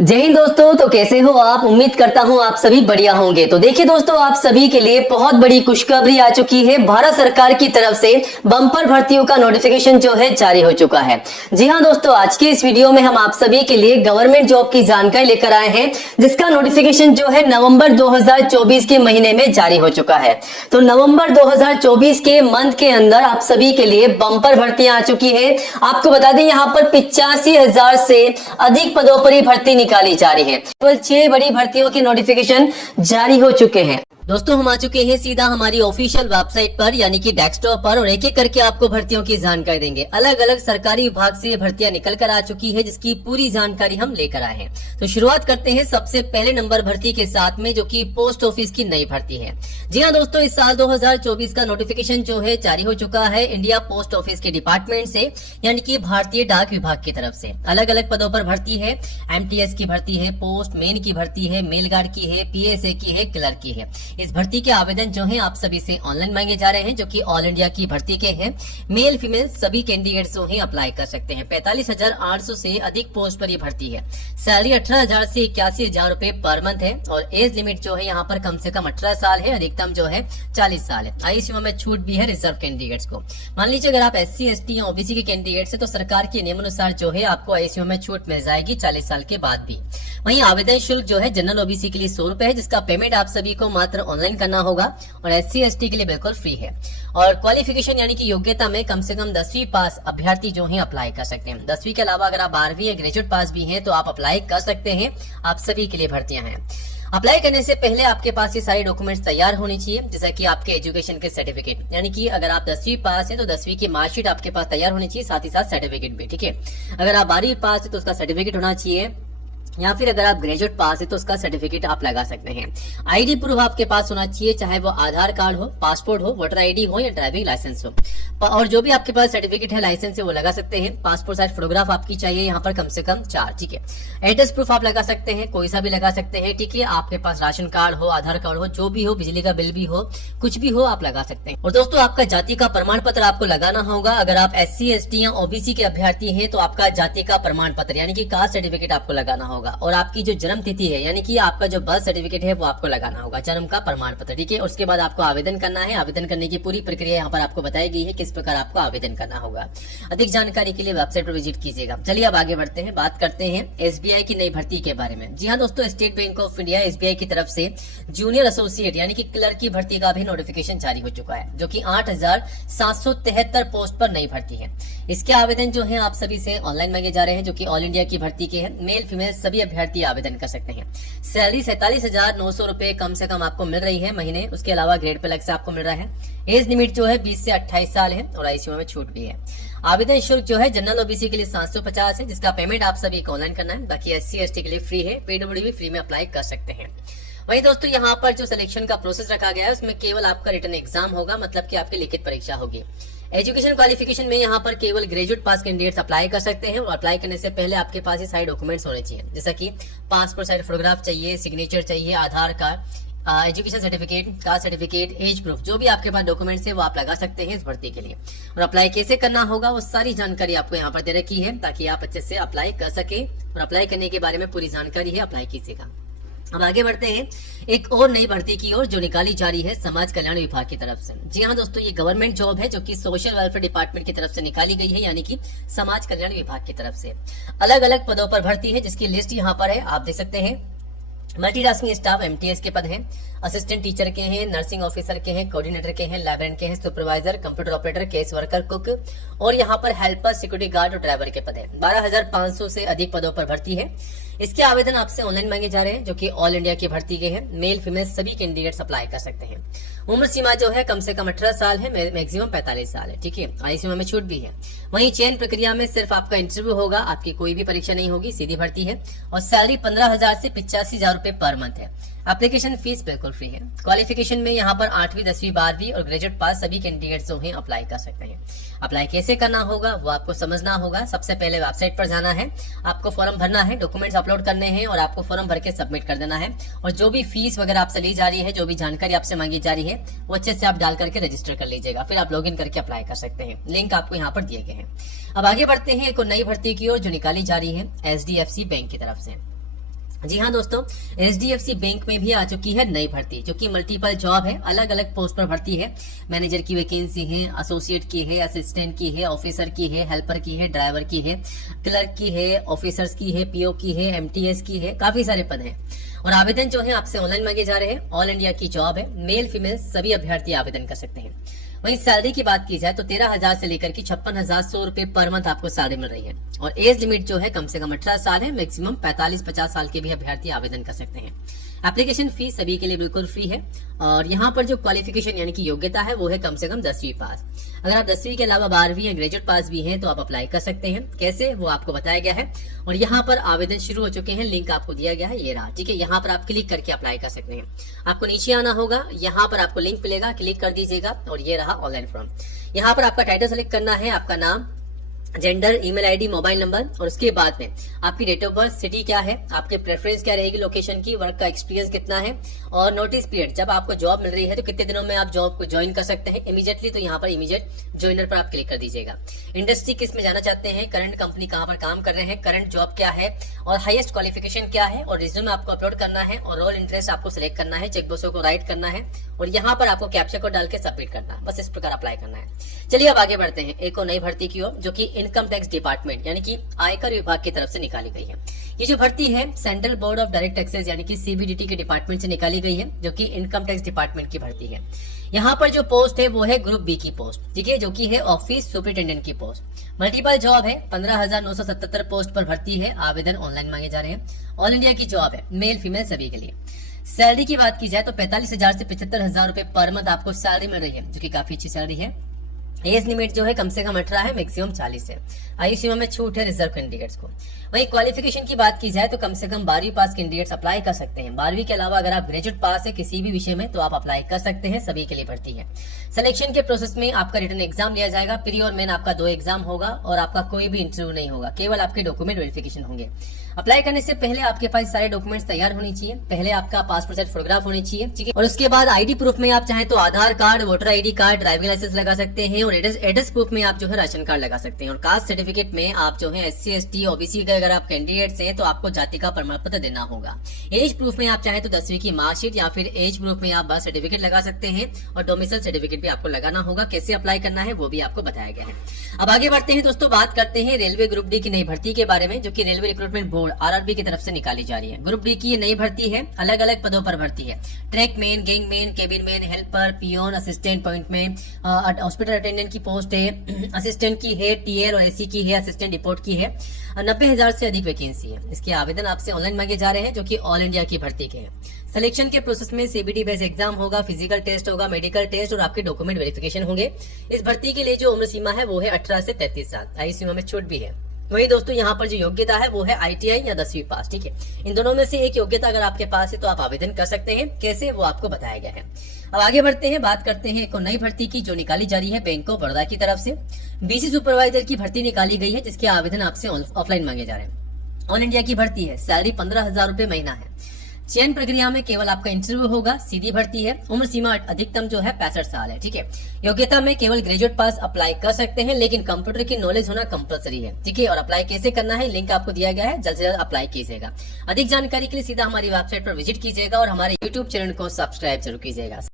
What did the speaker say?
जय हिंद दोस्तों। तो कैसे हो आप? उम्मीद करता हूं आप सभी बढ़िया होंगे। तो देखिए दोस्तों, आप सभी के लिए बहुत बड़ी खुशखबरी आ चुकी है। भारत सरकार की तरफ से बम्पर भर्तियों का नोटिफिकेशन जो है जारी हो चुका है। जी हां दोस्तों, आज के इस वीडियो में हम आप सभी के लिए गवर्नमेंट जॉब की जानकारी लेकर आए हैं, जिसका नोटिफिकेशन जो है नवंबर 2024 के महीने में जारी हो चुका है। तो नवंबर 2024 के मंथ के अंदर आप सभी के लिए बम्पर भर्तियां आ चुकी है। आपको बता दें, यहाँ पर 85,000 से अधिक पदों पर ही भर्ती निकाली जा रही है। केवल 6 बड़ी भर्तियों के नोटिफिकेशन जारी हो चुके हैं। दोस्तों, हम आ चुके हैं सीधा हमारी ऑफिशियल वेबसाइट पर, यानी कि डेस्कटॉप पर, और एक एक करके आपको भर्तियों की जानकारी देंगे। अलग अलग सरकारी विभाग से ये भर्तियां निकल कर आ चुकी है, जिसकी पूरी जानकारी हम लेकर आए हैं। तो शुरुआत करते हैं सबसे पहले नंबर भर्ती के साथ में, जो कि पोस्ट ऑफिस की नई भर्ती है। जी हाँ दोस्तों, इस साल 2024 का नोटिफिकेशन जो है जारी हो चुका है इंडिया पोस्ट ऑफिस के डिपार्टमेंट से, यानी कि भारतीय डाक विभाग की तरफ से। अलग अलग पदों पर भर्ती है। एमटीएस की भर्ती है, पोस्ट मेन की भर्ती है, मेल गार्ड की है, पीएसए की है, क्लर्क की है। इस भर्ती के आवेदन जो हैं आप सभी से ऑनलाइन मांगे जा रहे हैं, जो कि ऑल इंडिया की भर्ती के हैं। मेल फीमेल सभी कैंडिडेट्स जो हैं अप्लाई कर सकते हैं। 45,800 से अधिक पोस्ट पर ये भर्ती है। सैलरी 18,000 से 81,000 रुपए पर मंथ है, और एज लिमिट जो है यहाँ पर कम से कम 18 साल है, अधिकतम जो है 40 साल है। आयु सीमा में छूट भी है रिजर्व कैंडिडेट्स को। मान लीजिए अगर आप SC ST या ओबीसी के कैंडिडेट्स है, तो सरकार के नियमानुसार जो है आपको आयु सीमा में छूट मिल जाएगी 40 साल के बाद भी। वहीं आवेदन शुल्क जो है जनरल ओबीसी के लिए 100 रुपए है, जिसका पेमेंट आप सभी को मात्र ऑनलाइन करना होगा, और SC ST के लिए बिल्कुल फ्री है। और क्वालिफिकेशन यानी कि योग्यता में कम से कम 10वीं पास अभ्यर्थी जो है अप्लाई कर सकते हैं। 10वीं के अलावा अगर आप 12वीं या ग्रेजुएट पास भी हैं तो आप अप्लाई कर सकते हैं। आप सभी के लिए भर्तियां हैं। अप्लाई करने से पहले आपके पास ये सारे डॉक्यूमेंट्स तैयार होने चाहिए, जैसा कि आपके एजुकेशन के सर्टिफिकेट, यानी कि अगर आप 10वीं पास है तो 10वीं की मार्कशीट आपके पास तैयार होनी चाहिए, साथ ही साथ सर्टिफिकेट भी। ठीक है, अगर आप 12वीं पास है तो उसका सर्टिफिकेट होना चाहिए, या फिर अगर आप ग्रेजुएट पास है तो उसका सर्टिफिकेट आप लगा सकते हैं। आईडी प्रूफ आपके पास होना चाहिए, चाहे वो आधार कार्ड हो, पासपोर्ट हो, वोटर आईडी हो, या ड्राइविंग लाइसेंस हो। और जो भी आपके पास सर्टिफिकेट है, लाइसेंस है, वो लगा सकते हैं। पासपोर्ट साइज फोटोग्राफ आपकी चाहिए यहाँ पर कम से कम 4। ठीक है, एड्रेस प्रूफ आप लगा सकते हैं, कोई सा भी लगा सकते हैं। ठीक है, आपके पास राशन कार्ड हो, आधार कार्ड हो, जो भी हो, बिजली का बिल भी हो, कुछ भी हो, आप लगा सकते हैं। और दोस्तों, आपका जाति का प्रमाण पत्र आपको लगाना होगा। अगर आप SC ST या ओबीसी के अभ्यर्थी हैं तो आपका जाति का प्रमाण पत्र यानी कि कास्ट सर्टिफिकेट आपको लगाना होगा, और आपकी जो जन्म तिथि है यानी कि आपका जो बर्थ सर्टिफिकेट है वो आपको लगाना होगा, जन्म का प्रमाण पत्र। ठीक है, उसके बाद आपको आवेदन करना है। आवेदन करने की पूरी प्रक्रिया यहाँ पर आपको बताई गई है, किस प्रकार आपको आवेदन करना होगा। अधिक जानकारी के लिए वेबसाइट पर विजिट कीजिएगा। चलिए अब आगे बढ़ते हैं, बात करते हैं SBI की नई भर्ती के बारे में। जी हाँ दोस्तों, state bank of India SBI की तरफ से जूनियर एसोसिएट यानी कि क्लर्क की भर्ती का भी नोटिफिकेशन जारी हो चुका है, जो कि 8,773 पोस्ट पर नई भर्ती है। इसके आवेदन जो है आप सभी से ऑनलाइन मांगे जा रहे हैं, जो कि ऑल इंडिया की भर्ती के हैं। मेल फीमेल सभी अभ्यर्थी आवेदन कर सकते हैं। सैलरी 47,900 रुपए कम से कम आपको मिल रही है महीने। उसके अलावा ग्रेड पे अलग से आपको मिल रहा है। एज लिमिट जो है 20 से 28 साल है, और आयु सीमा में छूट भी है। आवेदन शुल्क जो है जनरल ओबीसी के लिए 750 है, जिसका पेमेंट आप सभी को ऑनलाइन करना है। बाकी SC ST के लिए फ्री है। PWD भी फ्री में अप्लाई कर सकते हैं। वहीं दोस्तों, यहाँ पर जो सिलेक्शन का प्रोसेस रखा गया है उसमें केवल आपका रिटन एग्जाम होगा, मतलब कि आपकी लिखित परीक्षा होगी। एजुकेशन क्वालिफिकेशन में यहाँ पर केवल ग्रेजुएट पास कैंडिडेट्स अप्लाई कर सकते हैं, और अप्लाई करने से पहले आपके पास ये सारे डॉक्यूमेंट्स होने चाहिए, जैसा कि पासपोर्ट साइज फोटोग्राफ चाहिए, सिग्नेचर चाहिए, Aadhaar card, education certificate, caste certificate, age proof, जो भी आपके पास डॉक्यूमेंट्स है वो आप लगा सकते हैं इस भर्ती के लिए। और अप्लाई कैसे करना होगा वो सारी जानकारी आपको यहाँ पर दे रखी है, ताकि आप अच्छे से अप्लाई कर सके। और अप्लाई करने के बारे में पूरी जानकारी है, अप्लाई कीजिएगा। अब आगे बढ़ते हैं एक और नई भर्ती की ओर, जो निकाली जा रही है समाज कल्याण विभाग की तरफ से। जी हाँ दोस्तों, ये गवर्नमेंट जॉब है, जो कि सोशल वेलफेयर डिपार्टमेंट की तरफ से निकाली गई है, यानी कि समाज कल्याण विभाग की तरफ से। अलग अलग पदों पर भर्ती है, जिसकी लिस्ट यहाँ पर है, आप देख सकते हैं। मल्टीटास्किंग स्टाफ MTS के पद हैं, असिस्टेंट टीचर के हैं, नर्सिंग ऑफिसर के हैं, कोऑर्डिनेटर के हैं, लाइब्रेरियन के हैं, supervisor, computer operator, case worker, cook, और यहाँ पर हेल्पर, सिक्योरिटी गार्ड और ड्राइवर के पद हैं। 12,500 से अधिक पदों पर भर्ती है। इसके आवेदन आपसे ऑनलाइन मांगे जा रहे हैं, जो कि ऑल इंडिया की भर्ती के हैं। मेल फीमेल सभी कैंडिडेट्स अप्लाई कर सकते हैं। उम्र सीमा जो है कम से कम 18 साल है, मैक्सिमम 45 साल है। ठीक है, आयु सीमा में छूट भी है। वहीं चयन प्रक्रिया में सिर्फ आपका इंटरव्यू होगा, आपकी कोई भी परीक्षा नहीं होगी, सीधी भर्ती है। और सैलरी 15,000 से 85,000 रुपए पर मंथ है। एप्लीकेशन फीस बिल्कुल फ्री है। क्वालिफिकेशन में यहाँ पर 8वीं 10वीं 12वीं और ग्रेजुएट पास सभी कैंडिडेट्स जो हैं अप्लाई कर सकते हैं। अप्लाई कैसे करना होगा वो आपको समझना होगा। सबसे पहले वेबसाइट पर जाना है, आपको फॉर्म भरना है, डॉक्यूमेंट्स अपलोड करने हैं, और आपको फॉर्म भर के सबमिट कर देना है। और जो भी फीस वगैरह आपसे ली जा रही है, जो भी जानकारी आपसे मांगी जा रही है, वो अच्छे से आप डाल करके रजिस्टर कर लीजिएगा। फिर आप लॉगिन करके अप्लाई कर सकते हैं। लिंक आपको यहाँ पर दिए गए हैं। अब आगे बढ़ते हैं एक नई भर्ती की ओर, जो निकाली जा रही है SDFC बैंक की तरफ से। जी हाँ दोस्तों, एचडीएफसी बैंक में भी आ चुकी है नई भर्ती, जो कि मल्टीपल जॉब है, अलग अलग पोस्ट पर भर्ती है। मैनेजर की वैकेंसी है, एसोसिएट की है, असिस्टेंट की है, ऑफिसर की है, हेल्पर की है, ड्राइवर की है, क्लर्क की है, ऑफिसर्स की है, पीओ की है, एमटीएस की है, काफी सारे पद हैं। और आवेदन जो है आपसे ऑनलाइन मांगे जा रहे हैं। ऑल इंडिया की जॉब है, मेल फीमेल सभी अभ्यर्थी आवेदन कर सकते हैं। वहीं सैलरी की बात की जाए तो 13,000 से लेकर के 56,100 रुपए पर मंथ आपको सैलरी मिल रही है। और एज लिमिट जो है कम से कम 18 साल है, मैक्सिमम 45-50 साल के भी अभ्यर्थी आवेदन कर सकते हैं। एप्लीकेशन फीस सभी के लिए बिल्कुल फ्री है। और यहाँ पर जो क्वालिफिकेशन यानी कि योग्यता है वो है कम से कम 10वीं पास। अगर आप 10वीं के अलावा 12वीं या ग्रेजुएट पास भी हैं तो आप अप्लाई कर सकते हैं। कैसे, वो आपको बताया गया है। और यहाँ पर आवेदन शुरू हो चुके हैं, लिंक आपको दिया गया है, ये रहा। ठीक है, यहाँ पर आप क्लिक करके अप्लाई कर सकते हैं। आपको नीचे आना होगा, यहाँ पर आपको लिंक मिलेगा, क्लिक कर दीजिएगा और ये रहा ऑनलाइन फॉर्म। यहाँ पर आपका टाइटल सेलेक्ट करना है, आपका नाम, gender, email ID, mobile number, और उसके बाद में आपकी डेट ऑफ बर्थ, सिटी क्या है, आपके प्रेफरेंस क्या रहेगी लोकेशन की, वर्क का एक्सपीरियंस कितना है, और नोटिस पीरियड, जब आपको जॉब मिल रही है तो कितने दिनों में आप जॉब को ज्वाइन कर सकते हैं इमीडिएटली। तो यहाँ पर इमीडिएट ज्वाइनर पर आप क्लिक कर दीजिएगा। इंडस्ट्री किस में जाना चाहते हैं, करंट कंपनी कहाँ पर काम कर रहे हैं, करंट जॉब क्या है, और हाईएस्ट क्वालिफिकेशन क्या है, और रिज्यूम आपको अपलोड करना है, और रोल इंटरेस्ट आपको सिलेक्ट करना है, चेकबॉक्सों को राइट करना है, और यहाँ पर आपको कैप्चा कोड डाल के सबमिट करना है। बस इस प्रकार अप्लाई करना है। चलिए अब आगे बढ़ते हैं एक और नई भर्ती की ओर, जो कि इनकम टैक्स डिपार्टमेंट यानी कि आयकर विभाग की तरफ से निकाली गई है। ये जो भर्ती है central board of direct taxes यानी कि सीबीडीटी के डिपार्टमेंट से निकाली गई है, जो कि इनकम टैक्स डिपार्टमेंट की भर्ती है। यहाँ पर जो पोस्ट है वो है ग्रुप बी की पोस्ट, ठीक है, जो कि है ऑफिस सुपरिटेंडेंट की पोस्ट। मल्टीपल जॉब है, 15,977 पोस्ट पर भर्ती है। आवेदन ऑनलाइन मांगे जा रहे हैं। ऑल इंडिया की जॉब है, मेल फीमेल सभी के लिए। सैलरी की बात की जाए तो 45,000 से 75,000 रुपए पर मंथ आपको सैलरी मिल रही है, जो कि काफी अच्छी सैलरी है। एज लिमिट जो है कम से कम 18 है, मैक्सिमम 40 है। आयु सीमा में छूट है रिजर्व कैंडिडेट्स को। वहीं क्वालिफिकेशन की बात की जाए तो कम से कम 12वीं पास कैंडिडेट्स अप्लाई कर सकते हैं। 12वीं के अलावा अगर आप ग्रेजुएट पास है किसी भी विषय में तो आप अप्लाई कर सकते हैं, सभी के लिए भर्ती है। सिलेक्शन के प्रोसेस में आपका रिटन एग्जाम लिया जाएगा, प्री और मेन आपका 2 एग्जाम होगा, और आपका कोई भी इंटरव्यू नहीं होगा, केवल आपके डॉक्यूमेंट वेरिफिकेशन होंगे। अप्लाई करने से पहले आपके पास सारे डॉक्यूमेंट्स तैयार होनी चाहिए। पहले आपका पासपोर्ट साइज फोटोग्राफ होनी चाहिए, ठीक है, और उसके बाद आईडी प्रूफ में आप चाहें तो Aadhaar card, voter ID card, driving licence लगा सकते हैं, और एड्रेस प्रूफ में आप जो है राशन कार्ड लगा सकते हैं। और कास्ट सर्टिफिकेट में आप जो है SC ST OBC के अगर आप कैंडिडेट्स हैं तो आपको जाति का प्रमाण पत्र देना होगा। एज प्रूफ में आप चाहें तो 10वीं की मार्कशीट या फिर एज प्रूफ में आप बर्थ सर्टिफिकेट लगा सकते हैं, और डोमिसाइल सर्टिफिकेट भी आपको लगाना होगा। कैसे अप्लाई करना है वो भी आपको बताया गया है। अब आगे बढ़ते हैं दोस्तों, बात करते हैं रेलवे ग्रुप डी की नई भर्ती के बारे में, जो कि रेलवे रिक्रूटमेंट बोर्ड RRB की तरफ से निकाली जा रही है। ग्रुप डी की ये नई भर्ती है, अलग अलग पदों पर भर्ती है। Track man, gang man, cabin man, helper, peon, assistant point man, hospital attendant की पोस्ट है, असिस्टेंट की है, टीएल और एसी की है, असिस्टेंट रिपोर्ट की है। 90,000 से अधिक वैकेंसी है। इसके आवेदन आपसे ऑनलाइन मांगे जा रहे हैं, जो कि ऑल इंडिया की भर्ती के हैं। सिलेक्शन के प्रोसेस में सीबीडी बेस्ड एग्जाम होगा, फिजिकल टेस्ट होगा, मेडिकल टेस्ट और आपके डॉक्यूमेंट वेरिफिकेशन होंगे। इस भर्ती के लिए जो उम्र सीमा है वो है 18 से 33 साल। आयु सीमा में छूट भी है। वही दोस्तों यहाँ पर जो योग्यता है वो है ITI या 10वीं पास, ठीक है। इन दोनों में से एक योग्यता अगर आपके पास है तो आप आवेदन कर सकते हैं। कैसे, वो आपको बताया गया है। अब आगे बढ़ते हैं, बात करते हैं एक नई भर्ती की जो निकाली जा रही है बैंक ऑफ बड़ौदा की तरफ से। BC सुपरवाइजर की भर्ती निकाली गई है, जिसके आवेदन आपसे ऑफलाइन मांगे जा रहे हैं। ऑल इंडिया की भर्ती है, सैलरी 15,000 रुपए महीना है। चयन प्रक्रिया में केवल आपका इंटरव्यू होगा, सीधी भर्ती है। उम्र सीमा अधिकतम जो है 65 साल है, ठीक है। योग्यता में केवल ग्रेजुएट पास अप्लाई कर सकते हैं, लेकिन कंप्यूटर की नॉलेज होना कंपलसरी है, ठीक है। और अप्लाई कैसे करना है, लिंक आपको दिया गया है, जल्द से जल्द अप्लाई कीजिएगा। अधिक जानकारी के लिए सीधा हमारी वेबसाइट पर विजिट कीजिएगा और हमारे YouTube चैनल को सब्सक्राइब जरूर कीजिएगा।